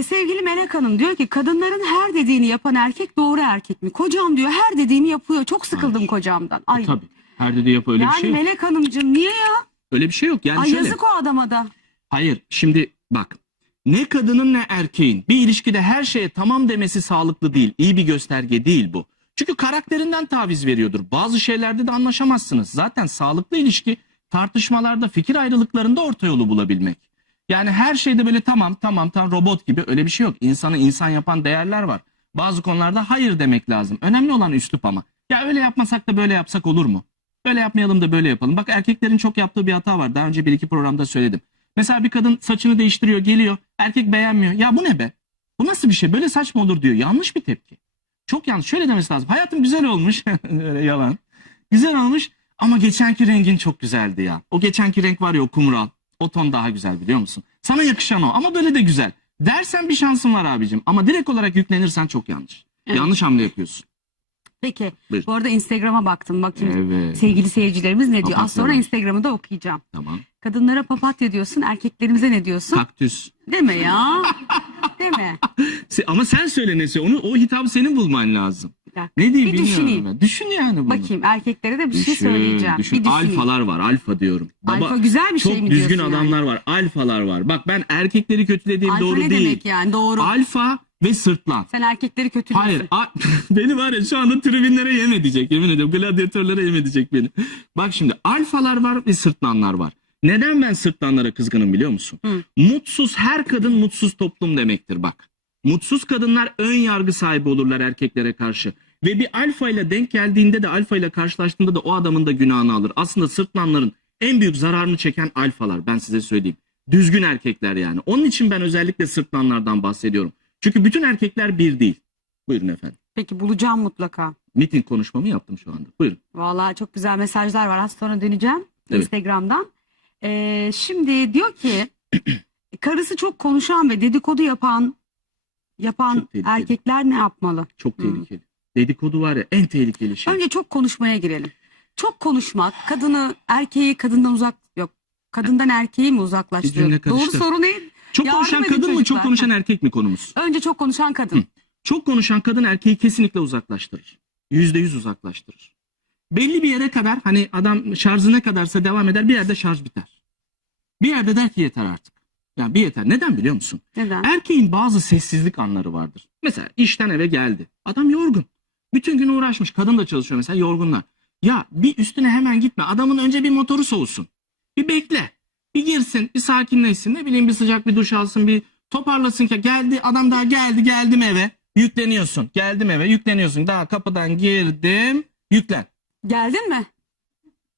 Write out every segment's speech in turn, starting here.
E, sevgili Melek Hanım diyor ki kadınların her dediğini yapan erkek doğru erkek mi? Kocam diyor her dediğini yapıyor. Çok sıkıldım Hayır. kocamdan. Ay. Tabii. Her dediği yapı öyle yani bir şey yok. Melek Hanımcığım niye ya? Öyle bir şey yok. Yani Ay şöyle. yazık o adama da. Hayır şimdi bak ne kadının ne erkeğin bir ilişkide her şeye tamam demesi sağlıklı değil. İyi bir gösterge değil bu. Çünkü karakterinden taviz veriyordur. Bazı şeylerde de anlaşamazsınız. Zaten sağlıklı ilişki tartışmalarda fikir ayrılıklarında orta yolu bulabilmek. Yani her şeyde böyle tamam tamam tam robot gibi öyle bir şey yok. İnsanı insan yapan değerler var. Bazı konularda hayır demek lazım. Önemli olan üslup ama. Ya öyle yapmasak da böyle yapsak olur mu? Öyle yapmayalım da böyle yapalım. Bak erkeklerin çok yaptığı bir hata var. Daha önce bir iki programda söyledim. Mesela bir kadın saçını değiştiriyor geliyor. Erkek beğenmiyor. Ya bu ne be? Bu nasıl bir şey? Böyle saç mı olur diyor. Yanlış bir tepki. Çok yanlış. Şöyle demesi lazım. Hayatım güzel olmuş. Öyle yalan. Güzel olmuş ama geçenki rengin çok güzeldi ya. O geçenki renk var ya o kumral. O ton daha güzel biliyor musun? Sana yakışan o ama böyle de güzel. Dersen bir şansın var abicim. Ama direkt olarak yüklenirsen çok yanlış. Evet. Yanlış hamle yapıyorsun. Peki Buyur. bu arada Instagram'a baktım bakayım. Evet. Sevgili seyircilerimiz ne diyor? Az Papatya sonra var. Instagram'ı da okuyacağım. Tamam. Kadınlara papatya diyorsun, erkeklerimize ne diyorsun? Kaktüs. Deme ya. Deme. Ama sen söyle nesi onu o hitabı senin bulman lazım. Bir dakika. Ne diyeyim Bir bilmiyorum düşüneyim. ben. Düşün yani bunu. Bakayım erkeklere de bir şey Düşün, söyleyeceğim. düşün. Bir düşüneyim. Alfalar var alfa diyorum. Baba, Alfa güzel bir çok şey mi düzgün diyorsun adamlar yani? var. Alfalar var. Bak ben erkekleri kötülediğim Alfa doğru ne değil. demek yani doğru. Alfa ve sırtlan. Sen erkekleri kötülüyorsun. Hayır. beni var ya şu anda tribünlere yem edecek. Yemin ediyorum. Gladyatörlere yem edecek beni. Bak şimdi alfalar var ve sırtlanlar var. Neden ben sırtlanlara kızgınım biliyor musun? Hı. Mutsuz her kadın mutsuz toplum demektir bak. Mutsuz kadınlar ön yargı sahibi olurlar erkeklere karşı. Ve bir alfa ile denk geldiğinde de alfa ile karşılaştığında da o adamın da günahını alır. Aslında sırtlanların en büyük zararını çeken alfalar ben size söyleyeyim. Düzgün erkekler yani. Onun için ben özellikle sırtlanlardan bahsediyorum. Çünkü bütün erkekler bir değil. Buyurun efendim. Peki bulacağım mutlaka. Miting konuşmamı yaptım şu anda. Buyurun. Vallahi çok güzel mesajlar var. Az sonra döneceğim Evet. Instagram'dan. Ee, şimdi diyor ki karısı çok konuşan ve dedikodu yapan yapan Çok tehlikeli. erkekler ne yapmalı? Çok Hı. tehlikeli. Dedikodu var ya en tehlikeli şey. Önce çok konuşmaya girelim. Çok konuşmak kadını erkeği kadından uzak yok. Kadından erkeği mi Bir uzaklaştırıyor? cümle Doğru karıştı. soru ne? Çok yardım konuşan edin kadın mı çok çocuklar. konuşan erkek mi konumuz? Önce çok konuşan kadın. Çok konuşan kadın erkeği kesinlikle uzaklaştırır. Yüzde yüz uzaklaştırır. Belli bir yere kadar hani adam şarjı ne kadarsa devam eder bir yerde şarj biter. Bir yerde der ki yeter artık. Ya bir yeter. Neden biliyor musun? Neden? Erkeğin bazı sessizlik anları vardır. Mesela işten eve geldi. Adam yorgun. Bütün gün uğraşmış. Kadın da çalışıyor mesela yorgunlar. Ya bir üstüne hemen gitme. Adamın önce bir motoru soğusun. Bir bekle. Bir girsin, bir sakinleşsin. Ne bileyim bir sıcak bir duş alsın, bir toparlasın ki geldi adam daha geldi geldim eve. Yükleniyorsun. Geldim eve yükleniyorsun. Daha kapıdan girdim. Yüklen. Geldin mi?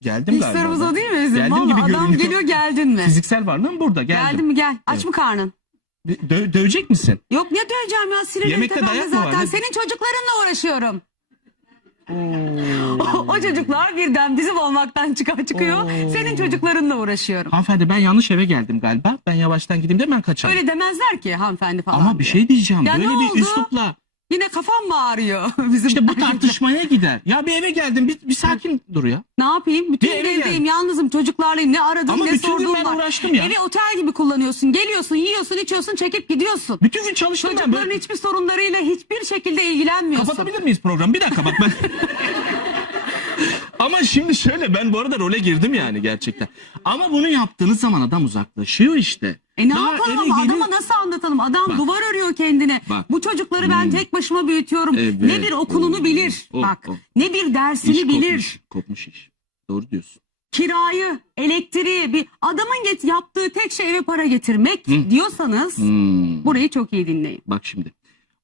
Geldim galiba. ben. o değil mi bizim? Geldim Vallahi gibi adam görünüyor. geliyor geldin mi? Fiziksel varlığım burada geldim. Geldin mi gel. Aç Evet. mı karnın? Dö- dövecek misin? Yok ne döveceğim ya Yemekte tepemde dayak mı var? zaten. Ne- Senin çocuklarınla uğraşıyorum. o çocuklar birden bizim olmaktan çıkar çıkıyor. Oo. Senin çocuklarınla uğraşıyorum. Hanımefendi ben yanlış eve geldim galiba. Ben yavaştan gideyim de ben kaçarım. Öyle demezler ki hanımefendi falan. Ama bir diye. şey diyeceğim. Ya Böyle ne bir oldu? üslupla. Yine kafam mı ağrıyor bizim İşte bu tartışmaya gider. Ya bir eve geldim bir, bir sakin dur ya. Ne yapayım? Bütün Bir eve gün evdeyim, gel. yalnızım, çocuklarlayım. Ne aradın, Ama ne bütün gün sordun ben var. uğraştım ya. Evi otel gibi kullanıyorsun. Geliyorsun, yiyorsun, içiyorsun, çekip gidiyorsun. Bütün gün çalıştım ben. Çocukların Böyle... hiçbir sorunlarıyla hiçbir şekilde ilgilenmiyorsun. Kapatabilir miyiz programı? Bir dakika bak ben. Ama şimdi şöyle ben bu arada role girdim yani gerçekten. Ama bunu yaptığınız zaman adam uzaklaşıyor işte. E ne Daha yapalım eve adama nasıl anlatalım? Adam Bak. duvar örüyor kendine. Bak. Bu çocukları ben Hmm. tek başıma büyütüyorum. Evet. Ne bir okulunu Oo. bilir. Oh, Bak. oh. Ne bir dersini İş bilir. kopmuş, kopmuş iş. Doğru diyorsun. Kirayı, elektriği, bir adamın get yaptığı tek şey eve para getirmek diyorsanız Hmm. burayı çok iyi dinleyin. Bak şimdi.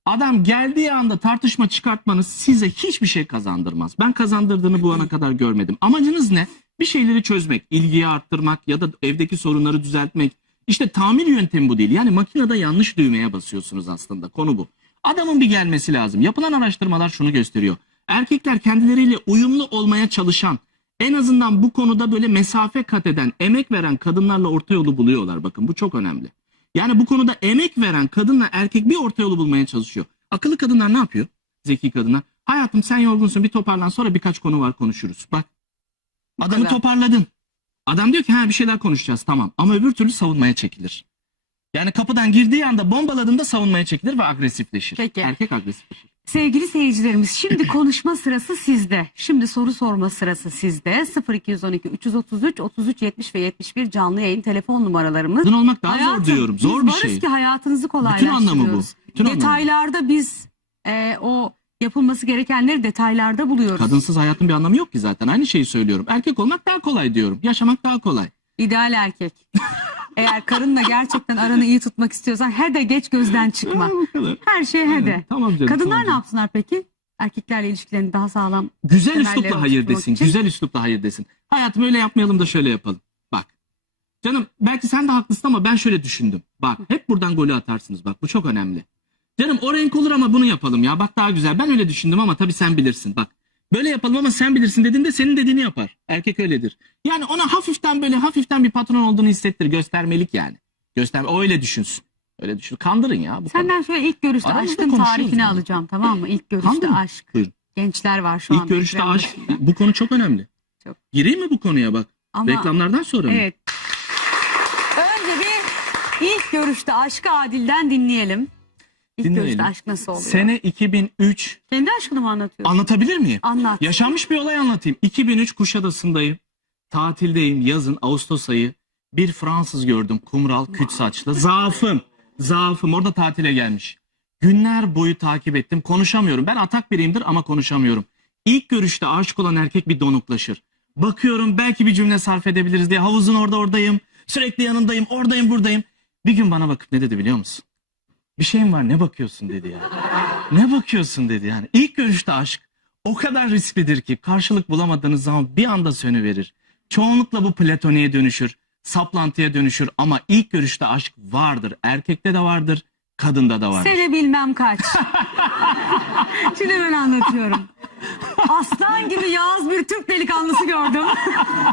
Adam geldiği anda tartışma çıkartmanız size hiçbir şey kazandırmaz. Ben kazandırdığını bu ana kadar görmedim. Amacınız ne? Bir şeyleri çözmek, ilgiyi arttırmak ya da evdeki sorunları düzeltmek. İşte tamir yöntemi bu değil. Yani makinede yanlış düğmeye basıyorsunuz aslında. Konu bu. Adamın bir gelmesi lazım. Yapılan araştırmalar şunu gösteriyor. Erkekler kendileriyle uyumlu olmaya çalışan, en azından bu konuda böyle mesafe kat eden, emek veren kadınlarla orta yolu buluyorlar. Bakın bu çok önemli. Yani bu konuda emek veren kadınla erkek bir orta yolu bulmaya çalışıyor. Akıllı kadınlar ne yapıyor? Zeki kadınlar. Hayatım sen yorgunsun bir toparlan sonra birkaç konu var konuşuruz. Bak Bu adamı kadar. toparladın. Adam diyor ki ha bir şeyler konuşacağız tamam ama öbür türlü savunmaya çekilir. Yani kapıdan girdiği anda bombaladığında savunmaya çekilir ve agresifleşir. Peki. Erkek agresifleşir. Sevgili seyircilerimiz şimdi konuşma sırası sizde. Şimdi soru sorma sırası sizde. 0212 333 33 70 ve 71 canlı yayın telefon numaralarımız. Kadın olmak daha Hayatım, zor diyorum. Zor biz bir varız şey. ki hayatınızı Bütün kolaylaştırıyoruz. anlamı bu. Bütün anlamı. Detaylarda biz e, o yapılması gerekenleri detaylarda buluyoruz. Kadınsız hayatın bir anlamı yok ki zaten. Aynı şeyi söylüyorum. Erkek olmak daha kolay diyorum. Yaşamak daha kolay. İdeal erkek. Eğer karınla gerçekten aranı iyi tutmak istiyorsan he de geç gözden çıkma. Ha, bu kadar. Her şey he de. Tamam canım. Kadınlar tamam ne canım. yapsınlar peki? Erkeklerle ilişkilerini daha sağlam. Güzel Temelleri üslupla hayır desin. için. Güzel üslupla hayır desin. Hayatım öyle yapmayalım da şöyle yapalım. Bak. Canım belki sen de haklısın ama ben şöyle düşündüm. Bak hep buradan golü atarsınız. Bak bu çok önemli. Canım o renk olur ama bunu yapalım ya. Bak daha güzel. Ben öyle düşündüm ama tabii sen bilirsin. Bak böyle yapalım ama sen bilirsin dediğinde senin dediğini yapar. Erkek öyledir. Yani ona hafiften böyle hafiften bir patron olduğunu hissettir. Göstermelik yani. Göster o öyle düşünsün. Öyle düşün. Kandırın ya. Bu kadar. Senden şöyle ilk görüşte Aramızda aşkın konuşuyoruz tarifini bunu. alacağım tamam mı? İlk görüşte Kandırın. aşk. Buyurun. Gençler var şu an. İlk görüşte aşk. Bu konu çok önemli. Çok. Gireyim mi bu konuya bak? Ama Reklamlardan sonra mı? evet. Önce bir ilk görüşte aşkı Adil'den dinleyelim. İlk Dinleyelim. görüşte aşk nasıl oluyor? Sene 2003 Kendi aşkını mı anlatıyorsun? anlatabilir miyim? Anlat. Yaşanmış bir olay anlatayım. 2003 Kuşadası'ndayım. Tatildeyim yazın Ağustos ayı. Bir Fransız gördüm kumral küt saçlı. Zaafım. Zaafım orada tatile gelmiş. Günler boyu takip ettim. Konuşamıyorum. Ben atak biriyimdir ama konuşamıyorum. İlk görüşte aşık olan erkek bir donuklaşır. Bakıyorum belki bir cümle sarf edebiliriz diye havuzun orada oradayım. Sürekli yanındayım oradayım buradayım. Bir gün bana bakıp ne dedi biliyor musun? Bir şeyim var ne bakıyorsun dedi ya. Ne bakıyorsun dedi yani. İlk görüşte aşk o kadar risklidir ki karşılık bulamadığınız zaman bir anda sönüverir. Çoğunlukla bu platoniye dönüşür, saplantıya dönüşür ama ilk görüşte aşk vardır. Erkekte de vardır, kadında da vardır. Sene bilmem kaç. Şimdi ben anlatıyorum. Aslan gibi yağız bir Türk delikanlısı gördüm.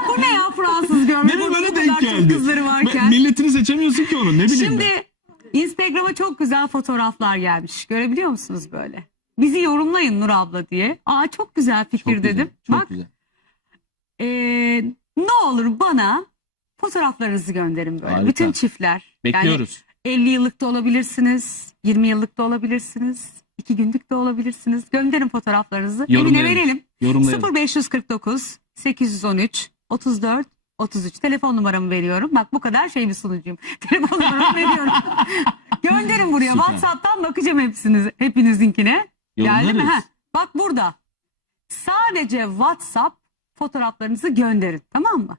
Bu ne ya Fransız görmek? Burada böyle denk geldi. kızları varken. Me- Milletini seçemiyorsun ki onu ne bileyim ben. Instagram'a çok güzel fotoğraflar gelmiş. Görebiliyor musunuz böyle? Bizi yorumlayın Nur abla diye. Aa çok güzel fikir Çok güzel, dedim. çok Bak güzel. ee, ne olur bana fotoğraflarınızı gönderin böyle. Harika. Bütün çiftler. Yani Bekliyoruz. 50 yıllık da olabilirsiniz. 20 yıllık da olabilirsiniz. 2 günlük de olabilirsiniz. Gönderin fotoğraflarınızı. Evine verelim. Yorumlayalım. 0549 813 34 33 telefon numaramı veriyorum. Bak bu kadar şey bir sunucuyum. Telefon numaramı veriyorum. Gönderin buraya. Süper. WhatsApp'tan bakacağım hepsiniz, hepinizinkine. Geldi mi? Ha, bak burada. Sadece WhatsApp fotoğraflarınızı gönderin. Tamam mı?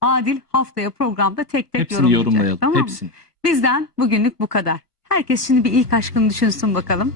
Adil haftaya programda tek tek Hepsini yorumlayalım. Tamam mı? Hepsini. Bizden bugünlük bu kadar. Herkes şimdi bir ilk aşkını düşünsün bakalım.